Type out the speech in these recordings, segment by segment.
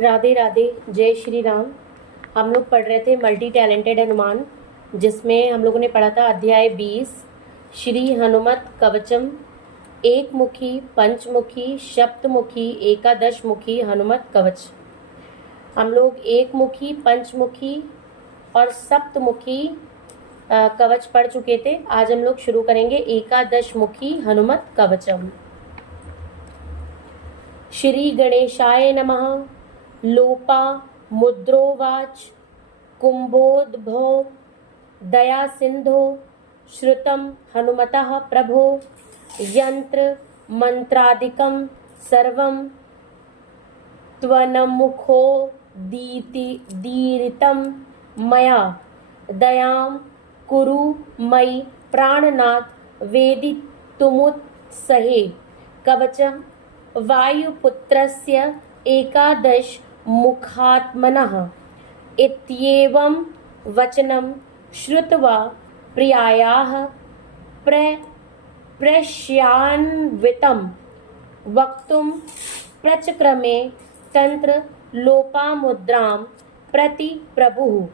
राधे राधे, जय श्री राम। हम लोग पढ़ रहे थे मल्टी टैलेंटेड हनुमान, जिसमें हम लोगों ने पढ़ा था अध्याय 20 श्री हनुमत कवचम। एक मुखी, पंचमुखी, सप्तमुखी, एकादशमुखी हनुमत कवच। हम लोग एक मुखी, पंचमुखी और सप्तमुखी कवच पढ़ चुके थे। आज हम लोग शुरू करेंगे एकादशमुखी हनुमत कवचम। श्री गणेशाय नमः। लोपा मुद्रोवाच कुंभोद्भो दया सिंधो श्रुतं हनुमतः प्रभो यंत्र मंत्रादिकं सर्वं त्वन्मुखो दीरितं मया दयां कुरु मयि प्राणनाथ वेदितुमुत्सहे कवचम् वायुपुत्रस्य एकादश मुखात्मनः इत्येवं वचनं श्रुत्वा प्रियायाः प्रश्यान्वितं वक्तुं प्रचक्रमे तंत्र लोपामुद्रां प्रति प्रभुः।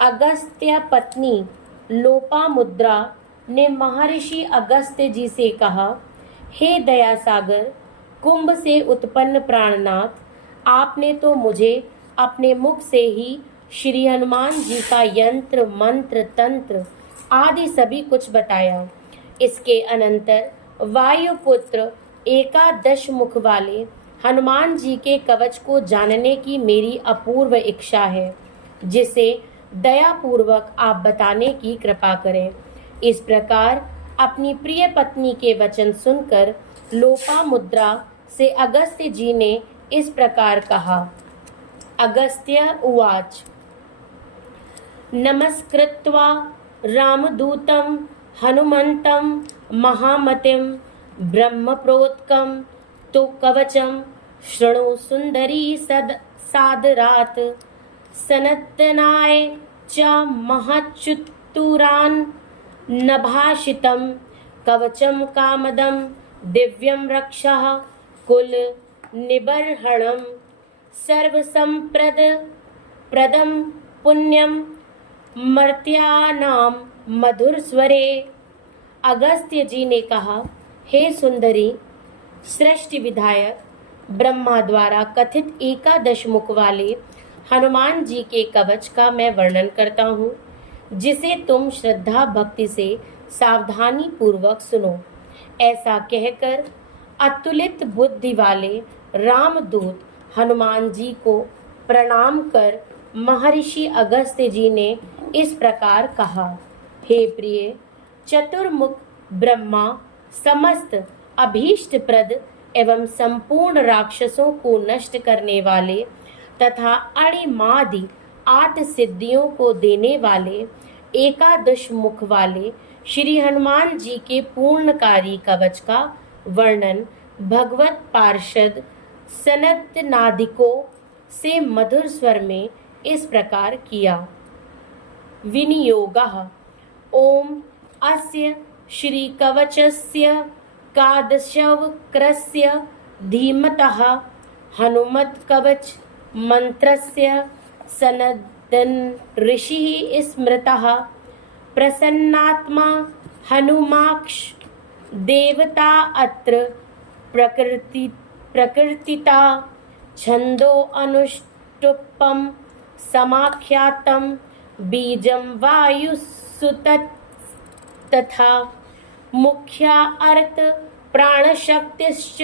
अगस्त्य पत्नी लोपामुद्रा ने महर्षि अगस्त्य जी से कहा, हे दया सागर, कुंभ से उत्पन्न प्राणनाथ, आपने तो मुझे अपने मुख से ही श्री हनुमान जी का यंत्र मंत्र तंत्र आदि सभी कुछ बताया। इसके अनंतर वायुपुत्र एकादश मुख वाले हनुमान जी के कवच को जानने की मेरी अपूर्व इच्छा है, जिसे दयापूर्वक आप बताने की कृपा करें। इस प्रकार अपनी प्रिय पत्नी के वचन सुनकर लोपामुद्रा से अगस्त्य जी ने इस प्रकार कहा। अगस्त्य उवाच, नमस्कृत्वा रामदूतं हनुमन्तं महामतिं ब्रह्मप्रोक्तं तु कवचं शृणु सुंदरी सादरात् सनत्तनाय च महच्चतुरान् नभाषितं कवचं कामदं दिव्यं रक्षः कुल निबर्हणं सर्वसंप्रदं पुण्यं मर्त्यानां मधुर स्वरे। अगस्त्य जी ने कहा, हे सुंदरी, सृष्टि विधायक ब्रह्मा द्वारा कथित एकादश मुख वाले हनुमान जी के कवच का मैं वर्णन करता हूँ, जिसे तुम श्रद्धा भक्ति से सावधानी पूर्वक सुनो। ऐसा कहकर अतुलित बुद्धि वाले रामदूत हनुमान जी को प्रणाम कर महर्षि अगस्त्य जी ने इस प्रकार कहा, हे प्रिय, चतुर्मुख ब्रह्मा समस्त अभीष्ट प्रद एवं संपूर्ण राक्षसों को नष्ट करने वाले तथा अणिमादि 8 सिद्धियों को देने वाले एकादश मुख वाले श्री हनुमान जी के पूर्णकारी कवच का वर्णन भगवत पार्षद सनत्नादिकों से मधुर स्वर में इस प्रकार किया। विनियोगः। ओम अस्य श्री कवचस्य कादशवक्रस्य धीमतः हनुमत कवच मंत्रस्य सनदन ऋषिः स्मृतः प्रसन्नात्मा हनुमाक्ष देवता अत्र प्रकृतिता छंदो अनुष्टुपम समाख्यातं बीजं वायुसुत तथा मुख्या अर्थ प्राणशक्तिश्च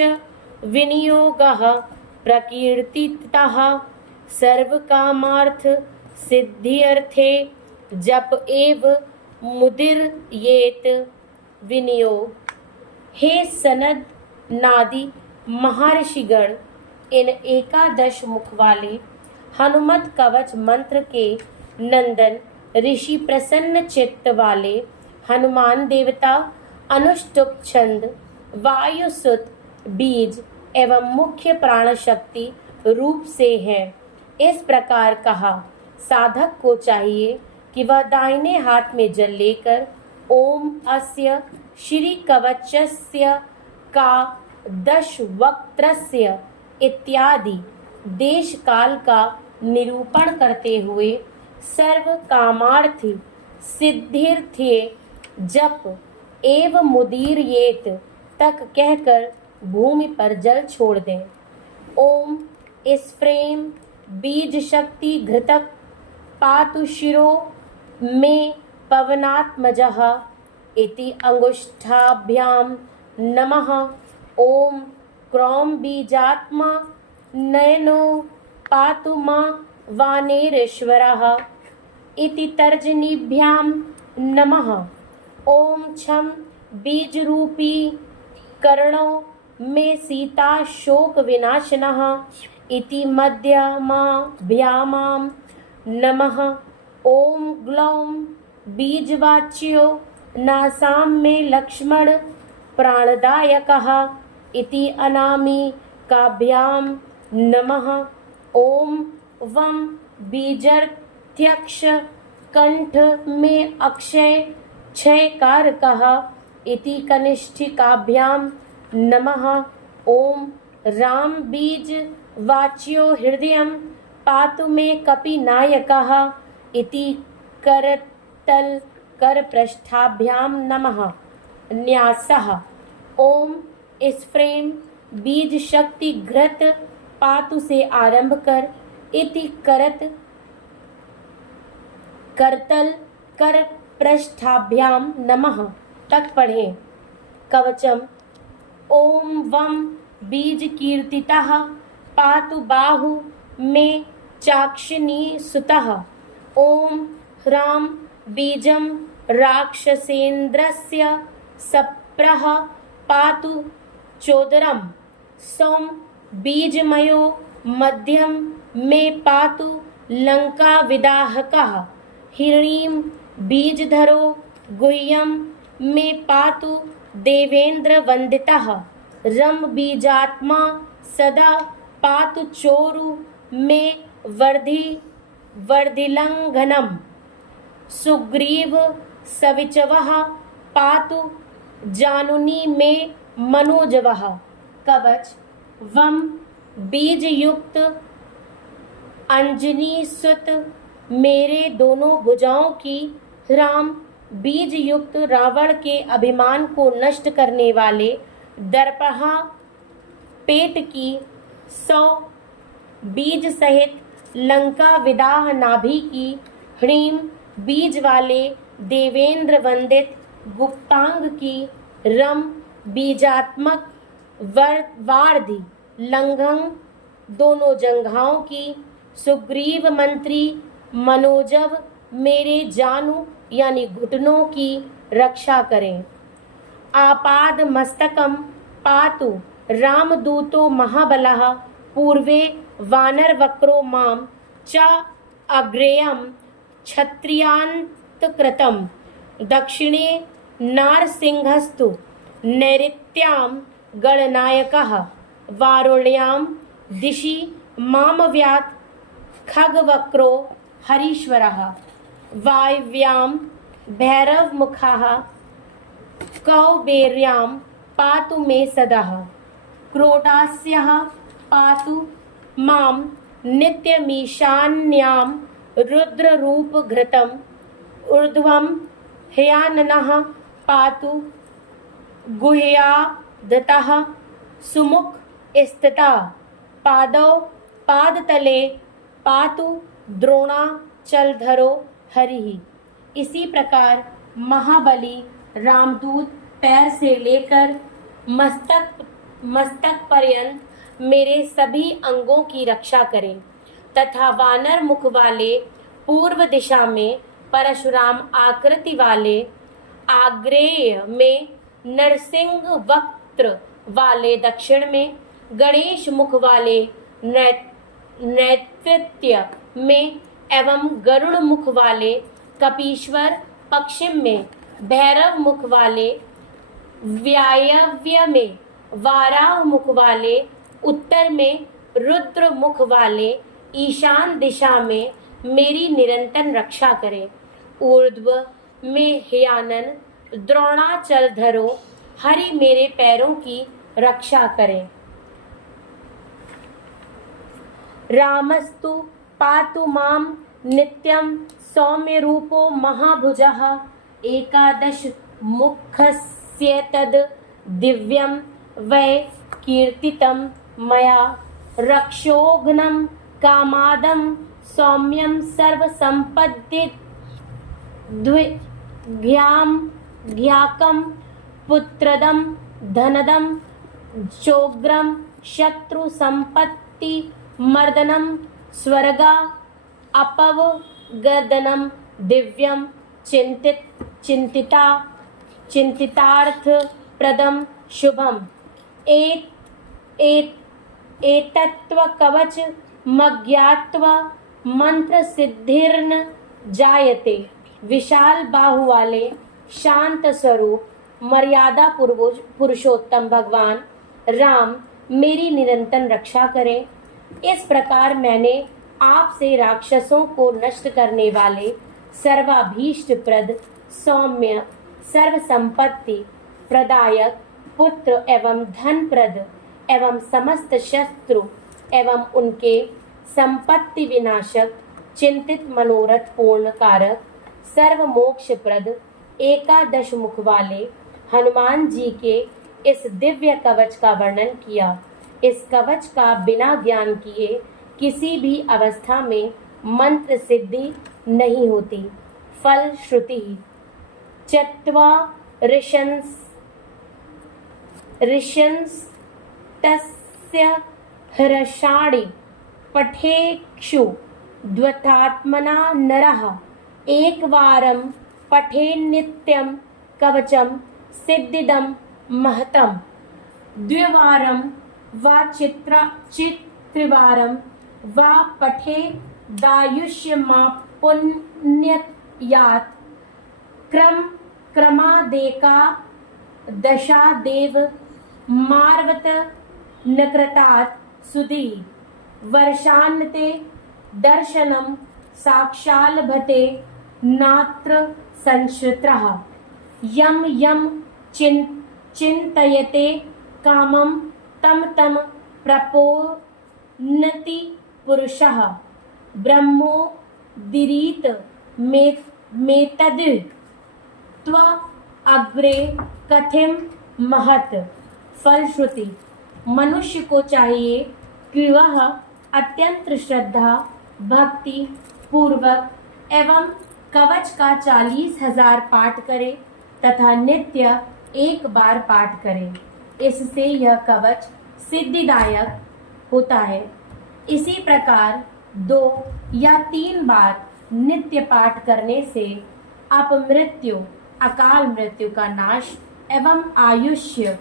विनियोगः प्रकीर्तितः सर्वकामार्थ सिद्ध्यर्थे जप एव मुदिर्येत विनियोग। हे सनद नादि महर्षिगण, इन एकादश मुख वाले हनुमत कवच मंत्र के नंदन ऋषि प्रसन्न चित्त वाले हनुमान देवता अनुष्टुप छंद वायुसुत बीज एवं मुख्य प्राण शक्ति रूप से है। इस प्रकार कहा, साधक को चाहिए कि वह दाहिने हाथ में जल लेकर ओम अस्य श्री कवचस्य का दशवक्त्रस्य इत्यादि देश काल का निरूपण करते हुए सर्व कामार्थी सिद्धिर्थे जप एव मुदीरयेत तक कहकर भूमि पर जल छोड़ दें। ओम स्फ्रेम बीज शक्ति घृतक पातु शिरो में पवनात्मजः इति अंगुष्ठाभ्याम नमः। ओम क्रौम बीजात्मा नयनो पातु मा वानेरेश्वरः इति तर्जनीभ्यां नमः। ओम छम बीज रूपी कर्णो में सीता शोक विनाशनः इति मध्यमाभ्यामां नमः। ओम ग्लौम बीजवाच्यो नासाम में लक्ष्मण प्राणदायकः इति अनामिकाभ्यां नमः। ओम वम बीजर्थ्यक्ष कंठ में अक्षय क्षयकारकः इति कनिष्ठिकाभ्यां नमः। ओम राम बीज वाच्यो हृदयं पातु मे कपिनायकः इति करतल करपृष्ठाभ्यां नमः। न्यासः ओम स्फ्रेम बीज शक्ति घृत पातु से आरंभ कर इति करत करतल कर पृष्ठाभ्यां नमः तक पढ़ें। कवचम ओम वम बीज कीर्तितः पातु बाहु में चाक्षिणी सुतः। ओम ह्राम बीजम राक्षसेन्द्रस्य सप्रः पातु चोदरम। सोम बीजमयो मध्यम में पातु लंका विदाहकः। हिरणीम बीजधरो गुह्यम में पातु देवेंद्र वंदितः। रम बीजात्मा सदा पातु चोरु में वर्धिलंघनम। सुग्रीव सविचवः पातु जानुनी में मनोजवः। कवच वम बीज युक्त अंजनी सुत मेरे दोनों भुजाओं की। राम बीज युक्त रावण के अभिमान को नष्ट करने वाले दर्पहा पेट की। 100 बीज सहित लंका विदाह नाभि की। ह्रीम बीज वाले देवेंद्र वंदित गुप्तांग की। रम बीजात्मक वार्धि लंघन दोनों जंघाओं की। सुग्रीव मंत्री मनोजव मेरे जानू यानी घुटनों की रक्षा करें। आपाद मस्तकम पातु रामदूतो महाबलः। पूर्वे वानर वक्रो माम च अग्रेयम क्षत्रियांतकृतम। दक्षिणे नारसिंहस्तु नैऋत्यां गणनायकः। वारुण्यां दिशि मामव्यात् खगवक्रो हरीश्वरः। वायव्यां भैरवमुखः कौबेर्यां पातु मे सदः। क्रोडास्यः पातु मां नित्यमीशान्यां रुद्ररूपघृतम्। ऊर्ध्वं ह्याननः पातु गुह्यादतः सुमुख स्थिता। पादौ पादतले पातु द्रोणाचलधरो हरिः। इसी प्रकार महाबली रामदूत पैर से लेकर मस्तक पर्यंत मेरे सभी अंगों की रक्षा करें तथा वानर मुख वाले पूर्व दिशा में, परशुराम आकृति वाले आग्नेय में, नरसिंह वक्त्र वाले दक्षिण में, गणेश मुख वाले नैऋत्य में एवं गरुड़ मुख वाले कपीश्वर पश्चिम में, भैरव मुख वाले वायव्य में, वाराह मुख वाले उत्तर में, रुद्र मुख वाले ईशान दिशा में मेरी निरंतर रक्षा करें। ऊर्ध्व में ह्यानन द्रोणाचलधरो हरि मेरे पैरों की रक्षा करें। रामस्तु पातु मां नित्यं सौम्यरूपो महाभुजः एकादश मुखस्येतद् दिव्यं वै कीर्तितं मया रक्षोघ्नं कामादं सौम्यं सर्वसम्पद्धिघ्याकं पुत्रदं धनदं चोग्रं शत्रुसम्पत्तिमर्दनं स्वर्गा अपवगदनं दिव्यं चिन्तितार्थप्रदं शुभम् एतत्त्वकवचमज्ञात्वा मंत्रसिद्धिर्न जायते। विशाल बाहु वाले शांत स्वरूप मर्यादा पुरुषोत्तम भगवान राम मेरी निरंतर रक्षा करें। इस प्रकार मैंने आपसे राक्षसों को नष्ट करने वाले सर्वाभीष्ट प्रद सौम्य सर्व संपत्ति प्रदायक पुत्र एवं धन प्रद एवं समस्त शत्रु एवं उनके संपत्ति विनाशक चिंतित मनोरथ पूर्ण कारक सर्व मोक्ष प्रद एकादश मुख वाले हनुमान जी के इस दिव्य कवच का वर्णन किया। इस कवच का बिना ज्ञान किए किसी भी अवस्था में मंत्र सिद्धि नहीं होती। फल श्रुति ऋषंस तस्य हर्षाणि पठेक्षु द्वतात्मना नरः एकवारं पठेन्नित्यं कवचं सिद्धिदं महतं द्विवारं वा चित्रिवारं वा पठेदायुष्यमापुण्ययात् क्रमादेकादशादेव मार्वत नकृतात् सुधी वर्षान्ते दर्शनं साक्षाल्भते नात्र संश्रितः यम यम चिन्तयते कामं तम तम प्रपोनति पुरुषः ब्रह्मोदीरित मेतद् त्व अग्रे कथिम महत्। फलश्रुति मनुष्य को चाहिए कि वह अत्यंत श्रद्धा भक्ति पूर्वक एवं कवच का 40,000 पाठ करे तथा नित्य एक बार पाठ करे। इससे यह कवच सिद्धिदायक होता है। इसी प्रकार 2 या 3 बार नित्य पाठ करने से अपमृत्यु अकाल मृत्यु का नाश एवं आयुष्य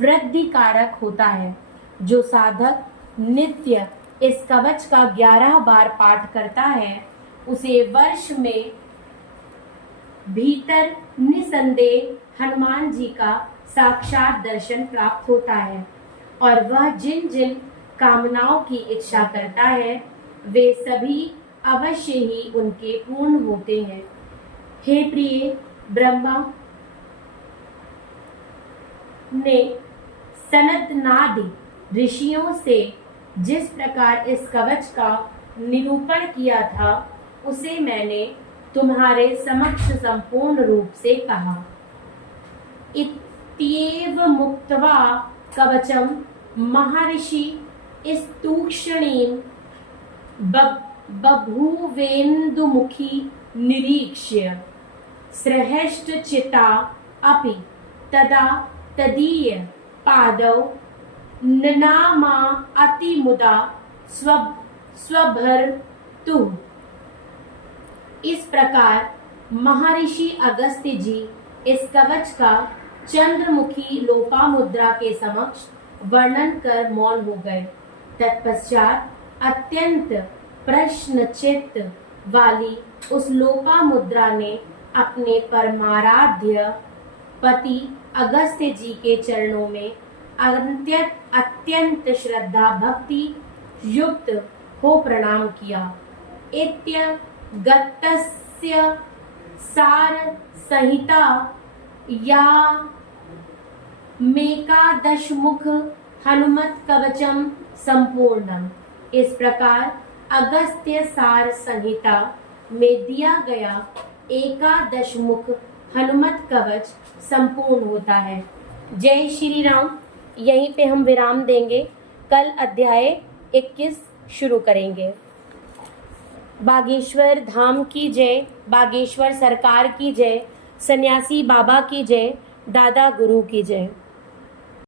वृद्धि कारक होता है। जो साधक नित्य इस कवच का 11 बार पाठ करता है उसे वर्ष में भीतर निसंदेह हनुमान जी का साक्षात दर्शन प्राप्त होता है और वह जिन जिन कामनाओं की इच्छा करता है वे सभी अवश्य ही उनके पूर्ण होते हैं। हे प्रिय, ब्रह्मा ने सनदनादि ऋषियों से जिस प्रकार इस कवच का निरूपण किया था उसे मैंने तुम्हारे समक्ष संपूर्ण रूप से कहा। इत्येव मुक्त्वा कवचम महर्षि स्तूक्षणीं बभूवेन्दुमुखी निरीक्ष्य सृष्टचित्ता अपि तदा तदीय पादौ ननामा अतिमुदा स्वभर्तु। इस प्रकार महर्षि अगस्त्य जी इस कवच का चंद्रमुखी लोपामुद्रा के समक्ष वर्णन कर मौन हो गए। तत्पश्चात अत्यंत प्रश्नचित्त वाली उस लोपामुद्रा ने अपने परमाराध्य पति अगस्त्य जी के चरणों में अत्यंत श्रद्धा भक्ति युक्त हो प्रणाम किया। इत्यगत्तस्य सार संहिता या मेकादशमुख हनुमत कवचम संपूर्णम। इस प्रकार अगस्त्य सार संहिता में दिया गया एकादश मुख हनुमत कवच संपूर्ण होता है। जय श्री राम। यहीं पे हम विराम देंगे, कल अध्याय 21 शुरू करेंगे। बागेश्वर धाम की जय, बागेश्वर सरकार की जय, सन्यासी बाबा की जय, दादा गुरु की जय।